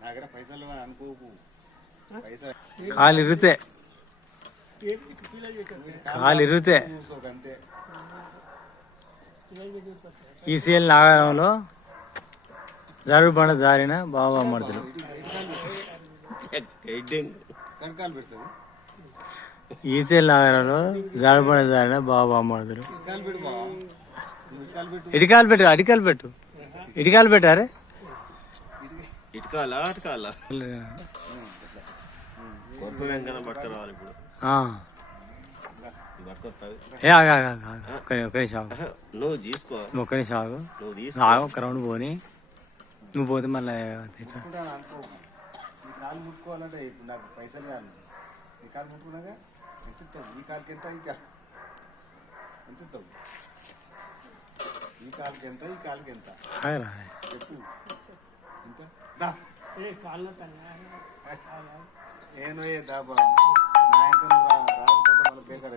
దగ్గర పైసలు అనుకోకు పైసలు కాలు ఇరిగితే ఈసీఎల్ నాగరంలో జారుడు బండ జారిన బాబు అమ్మడుతులు ఈసీఎల్ నాగరంలో జారుడు బండ జారిన బాబు అమ్మడుతులు ఇటుకాలు పెట్టు అటికాలు పెట్టు ఇటుకాలు పెట్టారే ఇటుకాలా అటుకాలా కొత్త వెంకన్న పట్టుకురావాలి ఇప్పుడు నువ్వు తీసుకో ఒక్క నిమిషం ఆగు నువ్వు తీసుకో ఆగు ఒక రౌండ్ పోని నువ్వు పోతే మళ్ళీ కాలు ముట్టుకోవాలంటే ఇప్పుడు నాకు పైసలు కాదు ఈ కాలు ముట్టుకున్నాక ఎంత ఇస్తావు ఈ కాలుకి ఎంత ఈ కాలు ఎంత ఇస్తావు ఈ కాలుకి ఎంత ఈ కాలుకి ఎంత చెప్పు ఎంత దా నేను దాబా నా ఎంత రాకపోతే మళ్ళీ బేకార్